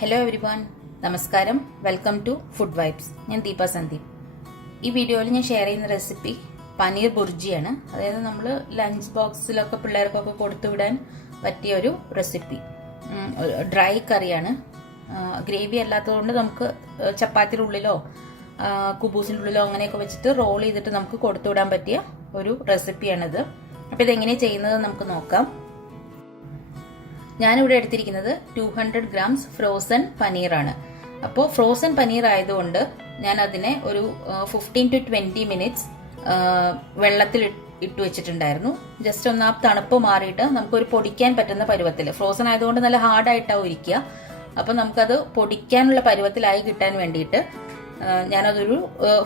Hello everyone, നമസ്കാരം. Welcome to food vibes. ഞാൻ ദീപ സന്ദീപ്. ഈ വീഡിയോയിൽ ഞാൻ ഷെയർ ചെയ്യുന്ന റെസിപ്പി പനീർ ബുർജിയാണ്. അതായത് നമ്മൾ ലഞ്ച് ബോക്സിലൊക്കെ പിള്ളേർക്കൊക്കെ കൊടുത്തു വിടാൻ പറ്റിയ ഒരു റെസിപ്പി. ഡ്രൈ കറിയാണ്. ഗ്രേവി അല്ലാത്തതുകൊണ്ട് നമുക്ക് ചപ്പാത്തിയുടെ ഉള്ളിലോ കുബൂസിൻ്റെ ഉള്ളിലോ അങ്ങനെയൊക്കെ വെച്ചിട്ട് റോൾ ചെയ്തിട്ട് നമുക്ക് കൊടുത്തു വിടാൻ പറ്റിയ ഒരു റെസിപ്പിയാണിത്. അപ്പോൾ ഇതെങ്ങനെയാണ് ചെയ്യുന്നത് നമുക്ക് നോക്കാം. ഞാനിവിടെ എടുത്തിരിക്കുന്നത് 200 ഗ്രാംസ് ഫ്രോസൺ പനീറാണ്. അപ്പോൾ ഫ്രോസൺ പനീർ ആയതുകൊണ്ട് ഞാൻ അതിനെ ഒരു 15 to 20 മിനിറ്റ്സ് വെള്ളത്തിൽ ഇട്ട് വെച്ചിട്ടുണ്ടായിരുന്നു. ജസ്റ്റ് ഒന്ന് ആ തണുപ്പ് മാറിയിട്ട് നമുക്കൊരു പൊടിക്കാൻ പറ്റുന്ന പരുവത്തിൽ. ഫ്രോസൺ ആയതുകൊണ്ട് നല്ല ഹാർഡായിട്ടാവും ഇരിക്കുക. അപ്പം നമുക്കത് പൊടിക്കാനുള്ള പരുവത്തിലായി കിട്ടാൻ വേണ്ടിയിട്ട് ഞാനതൊരു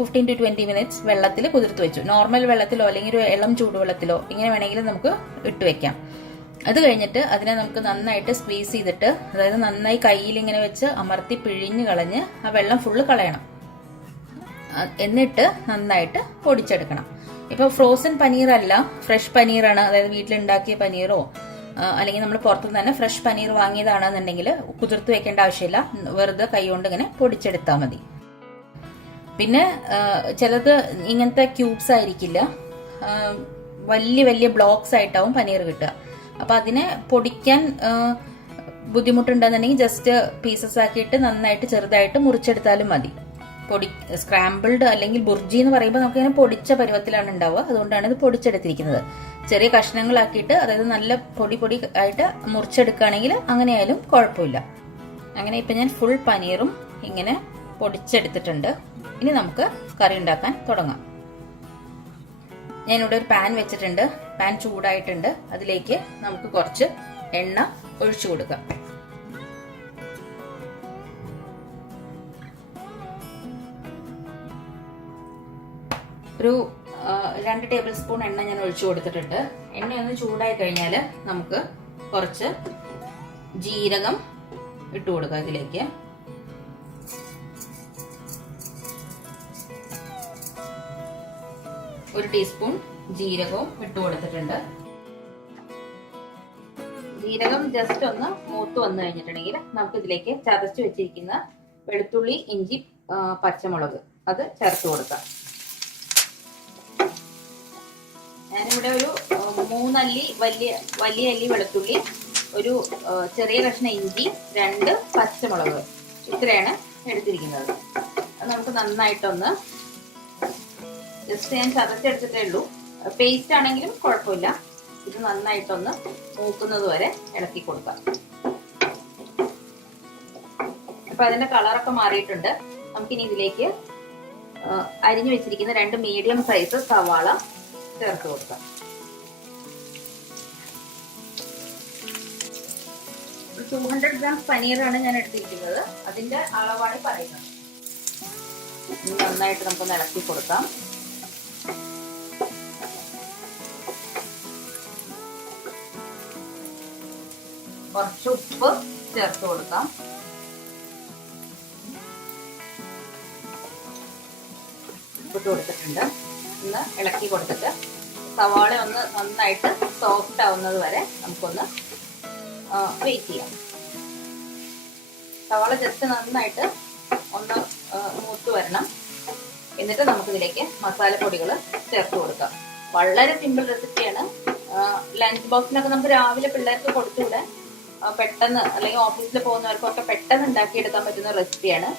15 to 20 മിനിറ്റ്സ് വെള്ളത്തിൽ കുതിർത്ത് വെച്ചു. നോർമൽ വെള്ളത്തിലോ അല്ലെങ്കിൽ ഒരു ഇളം ചൂടുവെള്ളത്തിലോ ഇങ്ങനെ വേണമെങ്കിലും നമുക്ക് ഇട്ട് വെക്കാം. അത് കഴിഞ്ഞിട്ട് അതിനെ നമുക്ക് നന്നായിട്ട് സ്ക്വീസ് ചെയ്തിട്ട്, അതായത് നന്നായി കയ്യിൽ ഇങ്ങനെ വെച്ച് അമർത്തി പിഴിഞ്ഞ് കളഞ്ഞ് ആ വെള്ളം ഫുള്ള് കളയണം. എന്നിട്ട് നന്നായിട്ട് പൊടിച്ചെടുക്കണം. ഇപ്പൊ ഫ്രോസൺ പനീറല്ല, ഫ്രഷ് പനീറാണ്. അതായത് വീട്ടിലുണ്ടാക്കിയ പനീറോ അല്ലെങ്കിൽ നമ്മൾ പുറത്തുനിന്ന് തന്നെ ഫ്രഷ് പനീർ വാങ്ങിയതാണെന്നുണ്ടെങ്കിൽ കുതിർത്ത് വെക്കേണ്ട ആവശ്യമില്ല. വെറുതെ കൈ കൊണ്ട് ഇങ്ങനെ പൊടിച്ചെടുത്താൽ മതി. പിന്നെ ചിലത് ഇങ്ങനത്തെ ക്യൂബ്സ് ആയിരിക്കില്ല, വലിയ വലിയ ബ്ലോക്സ് ആയിട്ടാവും പനീർ കിട്ടുക. അപ്പൊ അതിനെ പൊടിക്കാൻ ബുദ്ധിമുട്ടുണ്ടെന്നുണ്ടെങ്കിൽ ജസ്റ്റ് പീസസ് ആക്കിയിട്ട് നന്നായിട്ട് ചെറുതായിട്ട് മുറിച്ചെടുത്താലും മതി. സ്ക്രാമ്പിൾഡ് അല്ലെങ്കിൽ ബുർജി എന്ന് പറയുമ്പോൾ നമുക്ക് ഇങ്ങനെ പൊടിച്ച പരുവത്തിലാണ് ഉണ്ടാവുക. അതുകൊണ്ടാണ് ഇത് പൊടിച്ചെടുത്തിരിക്കുന്നത്. ചെറിയ കഷ്ണങ്ങളാക്കിയിട്ട്, അതായത് നല്ല പൊടി പൊടി ആയിട്ട് മുറിച്ചെടുക്കുകയാണെങ്കിൽ അങ്ങനെയായാലും കുഴപ്പമില്ല. അങ്ങനെ ഇപ്പൊ ഞാൻ ഫുൾ പനീറും ഇങ്ങനെ പൊടിച്ചെടുത്തിട്ടുണ്ട്. ഇനി നമുക്ക് കറി ഉണ്ടാക്കാൻ തുടങ്ങാം. ഞാനിവിടെ ഒരു പാൻ വെച്ചിട്ടുണ്ട്. പാൻ ചൂടായിട്ടുണ്ട്. അതിലേക്ക് നമുക്ക് കുറച്ച് എണ്ണ ഒഴിച്ചു കൊടുക്കാം. ഒരു 2 ടേബിൾ സ്പൂൺ എണ്ണ ഞാൻ ഒഴിച്ചു കൊടുത്തിട്ടുണ്ട്. എണ്ണ ഒന്ന് ചൂടായി കഴിഞ്ഞാൽ നമുക്ക് കുറച്ച് ജീരകം ഇട്ട് കൊടുക്കാം. ഇതിലേക്ക് ഒരു ടീസ്പൂൺ ജീരകവും ഇട്ട് കൊടുത്തിട്ടുണ്ട്. ജീരകം ജസ്റ്റ് ഒന്ന് മൂത്ത് വന്നു കഴിഞ്ഞിട്ടുണ്ടെങ്കിൽ നമുക്ക് ഇതിലേക്ക് ചതച്ച് വെച്ചിരിക്കുന്ന വെളുത്തുള്ളി, ഇഞ്ചി, പച്ചമുളക് അത് ചേർത്ത് കൊടുക്കാം. ഞാനിവിടെ ഒരു 3 അല്ലി വലിയ അല്ലി വെളുത്തുള്ളി, ഒരു ചെറിയ കഷ്ണം ഇഞ്ചി, 2 പച്ചമുളക്, ഇത്രയാണ് എടുത്തിരിക്കുന്നത്. അത് നമുക്ക് നന്നായിട്ടൊന്ന് ജസ്റ്റ് ഞാൻ ചതച്ചെടുത്തിട്ടേ ഉള്ളൂ. പേസ്റ്റ് ആണെങ്കിലും കുഴപ്പമില്ല. ഇത് നന്നായിട്ടൊന്ന് മൂക്കുന്നത് വരെ ഇളക്കി കൊടുക്കാം. അപ്പൊ അതിന്റെ കളറൊക്കെ മാറിയിട്ടുണ്ട്. നമുക്കിനി ഇതിലേക്ക് അരിഞ്ഞു വെച്ചിരിക്കുന്ന 2 മീഡിയം സൈസ് സവാള ചേർത്ത് കൊടുക്കാം. 200 ഗ്രാംസ് പനീറാണ് ഞാൻ എടുത്തിരിക്കുന്നത്. അതിന്റെ അളവാണ് പറയുന്നത്. നന്നായിട്ട് നമുക്കൊന്ന് ഇളക്കി കൊടുക്കാം. കുറച്ച് ഉപ്പ് ചേർത്ത് കൊടുക്കാം. ഉപ്പിട്ട് കൊടുത്തിട്ടുണ്ട്. ഒന്ന് ഇളക്കി കൊടുത്തിട്ട് സവാള ഒന്ന് നന്നായിട്ട് സോഫ്റ്റ് ആവുന്നത് വരെ നമുക്കൊന്ന് വെയിറ്റ് ചെയ്യാം. സവാള ജസ്റ്റ് നന്നായിട്ട് ഒന്ന് മൂത്ത് വരണം. എന്നിട്ട് നമുക്കിതിലേക്ക് മസാലപ്പൊടികൾ ചേർത്ത് കൊടുക്കാം. വളരെ സിമ്പിൾ റെസിപ്പിയാണ്. ലഞ്ച് ബോക്സിനൊക്കെ നമുക്ക് രാവിലെ പിള്ളേർക്ക് കൊടുത്തുവിടാൻ പെട്ടെന്ന്, അല്ലെങ്കിൽ ഓഫീസിൽ പോകുന്നവർക്കൊക്കെ പെട്ടെന്ന് ഉണ്ടാക്കിയെടുക്കാൻ പറ്റുന്ന റെസിപ്പിയാണ്.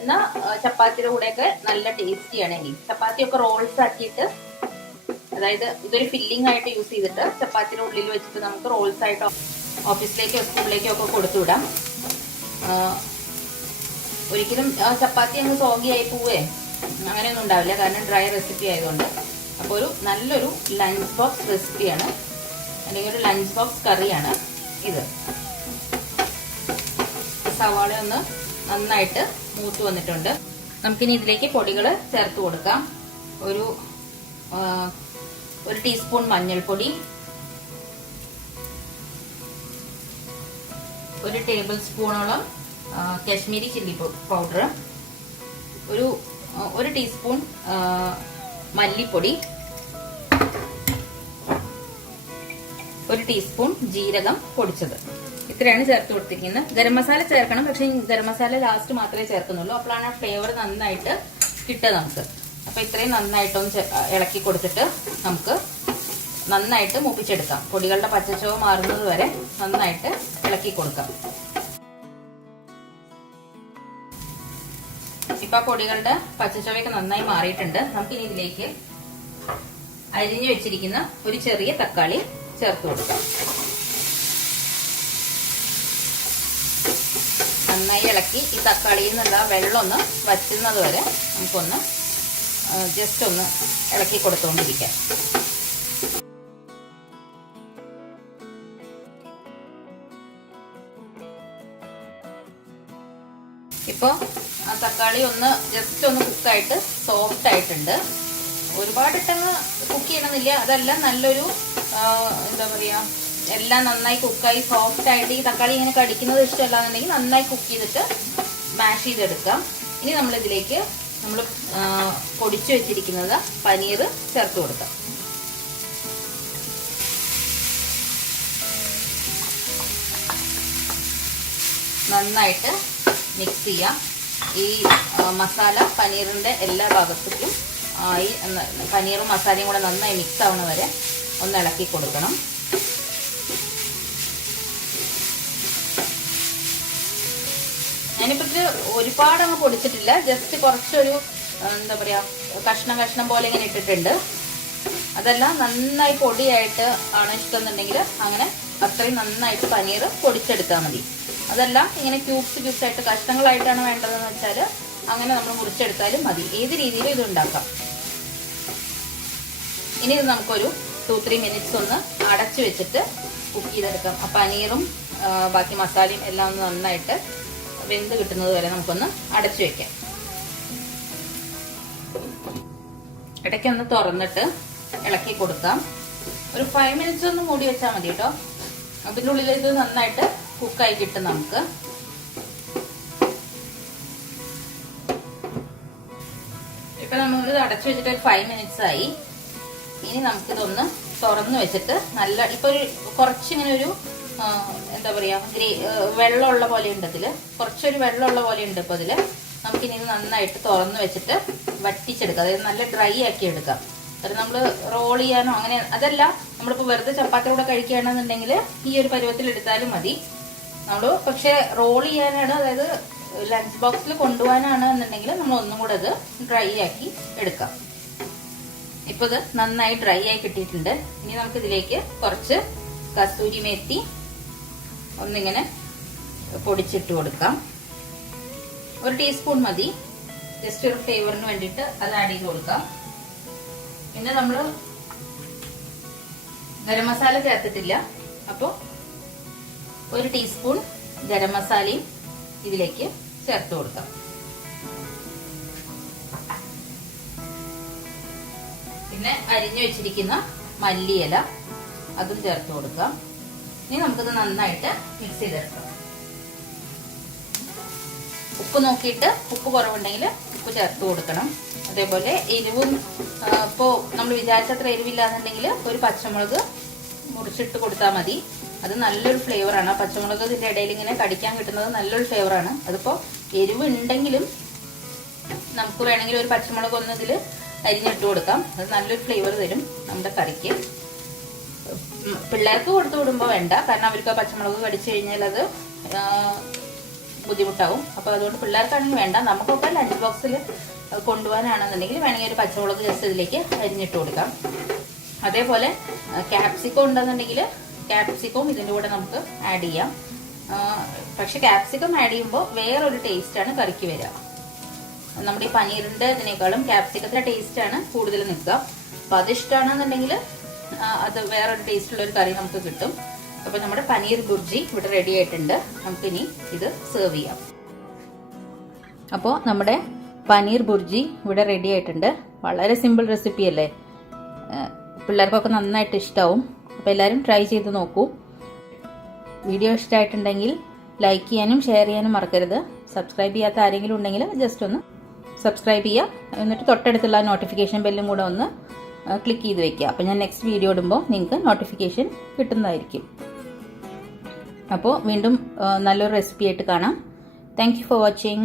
എന്നാൽ ചപ്പാത്തിയുടെ കൂടെയൊക്കെ നല്ല ടേസ്റ്റിയാണ്. ഇനി ചപ്പാത്തിയൊക്കെ റോൾസ് ആക്കിയിട്ട്, അതായത് ഇതൊരു ഫില്ലിംഗ് ആയിട്ട് യൂസ് ചെയ്തിട്ട് ചപ്പാത്തിയുടെ ഉള്ളിൽ വെച്ചിട്ട് നമുക്ക് റോൾസ് ആയിട്ട് ഓഫീസിലേക്കോ സ്കൂളിലേക്കോ ഒക്കെ കൊടുത്തുവിടാം. ഒരിക്കലും ചപ്പാത്തി അങ്ങ് സോഗിയായി പോവേ അങ്ങനെയൊന്നും ഉണ്ടാവില്ല, കാരണം ഡ്രൈ റെസിപ്പി ആയതുകൊണ്ട്. അപ്പോൾ ഒരു നല്ലൊരു ലഞ്ച് ബോക്സ് റെസിപ്പിയാണ്, അല്ലെങ്കിൽ ഒരു ലഞ്ച് ബോക്സ് കറിയാണ് ഇത്. സവാള ഒന്ന് നന്നായിട്ട് മൂത്ത് വന്നിട്ടുണ്ട്. നമുക്കിനി ഇതിലേക്ക് പൊടികൾ ചേർത്ത് കൊടുക്കാം. ഒരു ടീസ്പൂൺ മഞ്ഞൾപ്പൊടി, 1 ടേബിൾ സ്പൂണോളം കാശ്മീരി ചില്ലി പൗഡർ, ഒരു ടീസ്പൂൺ മല്ലിപ്പൊടി, 1 ടീസ്പൂൺ ജീരകം പൊടിച്ചത്. ഇത്രയാണ് ചേർത്ത് കൊടുത്തിരിക്കുന്നത്. ഗരം മസാല ചേർക്കണം, പക്ഷെ ഗരം മസാല ലാസ്റ്റ് മാത്രമേ ചേർക്കുന്നുള്ളൂ. അപ്പോഴാണ് ആ ഫ്ലേവർ നന്നായിട്ട് കിട്ടുക നമുക്ക്. അപ്പൊ ഇത്രയും നന്നായിട്ടൊന്ന് ഇളക്കി കൊടുത്തിട്ട് നമുക്ക് നന്നായിട്ട് മൂപ്പിച്ചെടുക്കാം. പൊടികളുടെ പച്ചച്ചവ് മാറുന്നത് വരെ നന്നായിട്ട് ഇളക്കി കൊടുക്കാം. ഇപ്പൊ പൊടികളുടെ പച്ചച്ചവയൊക്കെ നന്നായി മാറിയിട്ടുണ്ട്. നമുക്കിനി ഇതിലേക്ക് അരിഞ്ഞു വെച്ചിരിക്കുന്ന ഒരു ചെറിയ തക്കാളി ചേർത്ത് കൊടുക്കാം. നന്നായി ഇളക്കി ഈ തക്കാളിയിൽ നിന്നുള്ള വെള്ളം ഒന്ന് വറ്റുന്നത് വരെ നമുക്കൊന്ന് ജസ്റ്റ് ഒന്ന് ഇളക്കി കൊടുത്തുകൊണ്ടിരിക്കാം. ഇപ്പൊ ആ തക്കാളി ഒന്ന് ജസ്റ്റ് ഒന്ന് കുക്കായിട്ട് സോഫ്റ്റ് ആയിട്ടുണ്ട്. ഒരുപാടിട്ടങ്ങ് കുക്ക് ചെയ്യണമെന്നില്ല. അതെല്ലാം നല്ലൊരു എന്താ പറയാ, എല്ലാം നന്നായി കുക്കായി സോഫ്റ്റ് ആയിട്ട് ഈ തക്കാളി ഇങ്ങനെ കടിക്കുന്നത് ഇഷ്ടമല്ലാന്നുണ്ടെങ്കിൽ നന്നായി കുക്ക് ചെയ്തിട്ട് മാഷ് ചെയ്തെടുക്കാം. ഇനി നമ്മളിതിലേക്ക് നമ്മൾ പൊടിച്ചു വെച്ചിരിക്കുന്നത് പനീർ ചേർത്ത് കൊടുക്കാം. നന്നായിട്ട് മിക്സ് ചെയ്യാം. ഈ മസാല പനീറിന്റെ എല്ലാ ഭാഗത്തേക്കും ഈ പനീറും മസാലയും കൂടെ നന്നായി മിക്സ് ആവണ വരെ ഒന്ന് ഇളക്കി കൊടുക്കണം. ഞാനിപ്പോ ഇത് ഒരുപാട് അങ്ങ് പൊടിച്ചിട്ടില്ല, ജസ്റ്റ് കുറച്ചൊരു എന്താ പറയാ കഷ്ണം പോലെ ഇങ്ങനെ ഇട്ടിട്ടുണ്ട്. അതെല്ലാം നന്നായി പൊടിയായിട്ട് ആണ് ഇഷ്ടമെന്നുണ്ടെങ്കിൽ അങ്ങനെ അത്രയും നന്നായിട്ട് പനീർ പൊടിച്ചെടുത്താൽ മതി. അതെല്ലാം ഇങ്ങനെ ക്യൂബ്സ് ആയിട്ട് കഷ്ണങ്ങളായിട്ടാണ് വേണ്ടതെന്ന് വെച്ചാൽ അങ്ങനെ നമ്മൾ മുറിച്ചെടുത്താലും മതി. ഏത് രീതിയിലും ഇത് ഉണ്ടാക്കാം. ഇനി ഇത് നമുക്കൊരു 2-3 മിനിറ്റ്സ് ഒന്ന് അടച്ചു വെച്ചിട്ട് കുക്ക് ചെയ്തെടുക്കാം. ആ പനീറും ബാക്കി മസാലയും എല്ലാം ഒന്ന് നന്നായിട്ട് വെന്ത് കിട്ടുന്നത് വരെ നമുക്കൊന്ന് അടച്ചു വെക്കാം. ഇടയ്ക്കൊന്ന് തുറന്നിട്ട് ഇളക്കി കൊടുക്കാം. ഒരു 5 മിനിറ്റ്സ് ഒന്ന് മൂടി വെച്ചാൽ മതി കേട്ടോ. അതിൻ്റെ ഉള്ളിൽ ഇത് നന്നായിട്ട് കുക്കായി കിട്ടും നമുക്ക്. ഇപ്പൊ നമ്മളിത് അടച്ചു വെച്ചിട്ട് ഒരു 5 മിനിറ്റ്സ് ആയി. ഇനി നമുക്കിതൊന്ന് തുറന്നു വെച്ചിട്ട് നല്ല ഇപ്പൊ ഒരു കുറച്ചിങ്ങനെ ഒരു എന്താ പറയാ വെള്ളമുള്ള പോലെ ഉണ്ട്. ഇതില് കുറച്ചൊരു വെള്ളമുള്ള പോലെ ഉണ്ട്. ഇപ്പൊ ഇതില് നമുക്കിനി ഇത് നന്നായിട്ട് തുറന്നു വെച്ചിട്ട് വറ്റിച്ചെടുക്കാം. അതായത് നല്ല ഡ്രൈ ആക്കി എടുക്കാം. അത് നമ്മൾ റോൾ ചെയ്യാനോ അങ്ങനെ അതല്ല, നമ്മളിപ്പോ വെറുതെ ചപ്പാത്തി കൂടെ കഴിക്കുകയാണെന്നുണ്ടെങ്കിൽ ഈ ഒരു പരുവത്തിൽ എടുത്താലും മതി. നമ്മള് പക്ഷെ റോൾ ചെയ്യാനാണ്, അതായത് ലഞ്ച് ബോക്സിൽ കൊണ്ടുപോകാനാണ് എന്നുണ്ടെങ്കിൽ നമ്മൾ ഒന്നും കൂടെ അത് ഡ്രൈ ആക്കി എടുക്കാം. ഇപ്പൊ ഇത് നന്നായി ഡ്രൈ ആയി കിട്ടിയിട്ടുണ്ട്. ഇനി നമുക്ക് ഇതിലേക്ക് കുറച്ച് കസ്തൂരി മേത്തി ഒന്നിങ്ങനെ പൊടിച്ചിട്ട് കൊടുക്കാം. 1 ടീസ്പൂൺ മതി, ജസ്റ്റ് ഒരു ഫ്ലേവറിന് വേണ്ടിയിട്ട് അത് ആഡ് ചെയ്ത് കൊടുക്കാം. പിന്നെ നമ്മള് ഗരം മസാല ചേർത്തിട്ടില്ല, അപ്പൊ 1 ടീസ്പൂൺ ഗരം മസാലയും ഇതിലേക്ക് ചേർത്ത് കൊടുക്കാം. പിന്നെ അരിഞ്ഞു വെച്ചിരിക്കുന്ന മല്ലിയില അതും ചേർത്ത് കൊടുക്കാം. ഇനി നമുക്കിത് നന്നായിട്ട് മിക്സ് ചെയ്തെടുക്കാം. ഉപ്പ് നോക്കിയിട്ട് ഉപ്പ് കുറവുണ്ടെങ്കിൽ ഉപ്പ് ചേർത്ത് കൊടുക്കണം. അതേപോലെ എരിവും ഇപ്പോൾ നമ്മൾ വിചാരിച്ചത്ര എരിവില്ലാന്നുണ്ടെങ്കിൽ ഒരു പച്ചമുളക് മുറിച്ചിട്ട് കൊടുത്താൽ മതി. അത് നല്ലൊരു ഫ്ലേവറാണ്. ആ പച്ചമുളക് ഇതിന്റെ ഇടയിൽ ഇങ്ങനെ കടിക്കാൻ കിട്ടുന്നത് നല്ലൊരു ഫ്ലേവറാണ്. അതിപ്പോ എരിവ് ഉണ്ടെങ്കിലും നമുക്ക് വേണമെങ്കിൽ ഒരു പച്ചമുളക് ഒന്ന് ഇതിൽ അരിഞ്ഞിട്ട് കൊടുക്കാം. അത് നല്ലൊരു ഫ്ലേവർ തരും നമ്മുടെ കറിക്ക്. പിള്ളേർക്ക് കൊടുത്തു വിടുമ്പോൾ വേണ്ട, കാരണം അവർക്ക് ആ പച്ചമുളക് കടിച്ചു കഴിഞ്ഞാൽ അത് ബുദ്ധിമുട്ടാവും. അപ്പൊ അതുകൊണ്ട് പിള്ളേർക്കാണെങ്കിൽ വേണ്ട. നമുക്കൊക്കെ ലഞ്ച് ബോക്സിൽ കൊണ്ടുപോകാനാണെന്നുണ്ടെങ്കിൽ വേണമെങ്കിൽ ഒരു പച്ചമുളക് ജസ്റ്റ് ഇതിലേക്ക് അരിഞ്ഞിട്ട് കൊടുക്കാം. അതേപോലെ ക്യാപ്സിക്കം ഉണ്ടെന്നുണ്ടെങ്കിൽ ക്യാപ്സിക്കവും ഇതിൻ്റെ കൂടെ നമുക്ക് ആഡ് ചെയ്യാം. പക്ഷെ ക്യാപ്സിക്കം ആഡ് ചെയ്യുമ്പോൾ വേറൊരു ടേസ്റ്റാണ് കറിക്ക് വരിക. നമ്മുടെ ഈ പനീറിന്റെ ഇതിനേക്കാളും ക്യാപ്സിക്കത്തിന്റെ ടേസ്റ്റാണ് കൂടുതൽ നിൽക്കുക. അപ്പൊ അത് ഇഷ്ടമാണെന്നുണ്ടെങ്കിൽ അത് വേറൊരു ടേസ്റ്റുള്ള ഒരു കറി നമുക്ക് കിട്ടും. അപ്പൊ നമ്മുടെ പനീർ ബുർജി ഇവിടെ റെഡി ആയിട്ടുണ്ട്. നമുക്കിനി ഇത് സെർവ് ചെയ്യാം. അപ്പോൾ നമ്മുടെ പനീർ ബുർജി ഇവിടെ റെഡി ആയിട്ടുണ്ട്. വളരെ സിമ്പിൾ റെസിപ്പി അല്ലേ, പിള്ളേർക്കൊക്കെ നന്നായിട്ട് ഇഷ്ടമാവും. അപ്പോൾ എല്ലാവരും ട്രൈ ചെയ്ത് നോക്കൂ. വീഡിയോ ഇഷ്ടമായിട്ടുണ്ടെങ്കിൽ ലൈക്ക് ചെയ്യാനും ഷെയർ ചെയ്യാനും മറക്കരുത്. സബ്സ്ക്രൈബ് ചെയ്യാത്ത ആരെങ്കിലും ഉണ്ടെങ്കിൽ ജസ്റ്റ് ഒന്ന് സബ്സ്ക്രൈബ് ചെയ്യുക. എന്നിട്ട് തൊട്ടടുത്തുള്ള നോട്ടിഫിക്കേഷൻ ബെല്ലും കൂടെ ഒന്ന് ക്ലിക്ക് ചെയ്ത് വെക്കുക. അപ്പോൾ ഞാൻ നെക്സ്റ്റ് വീഡിയോ ഇടുമ്പോൾ നിങ്ങൾക്ക് നോട്ടിഫിക്കേഷൻ കിട്ടുന്നതായിരിക്കും. അപ്പോൾ വീണ്ടും നല്ലൊരു റെസിപ്പി ആയിട്ട് കാണാം. Thank you for watching.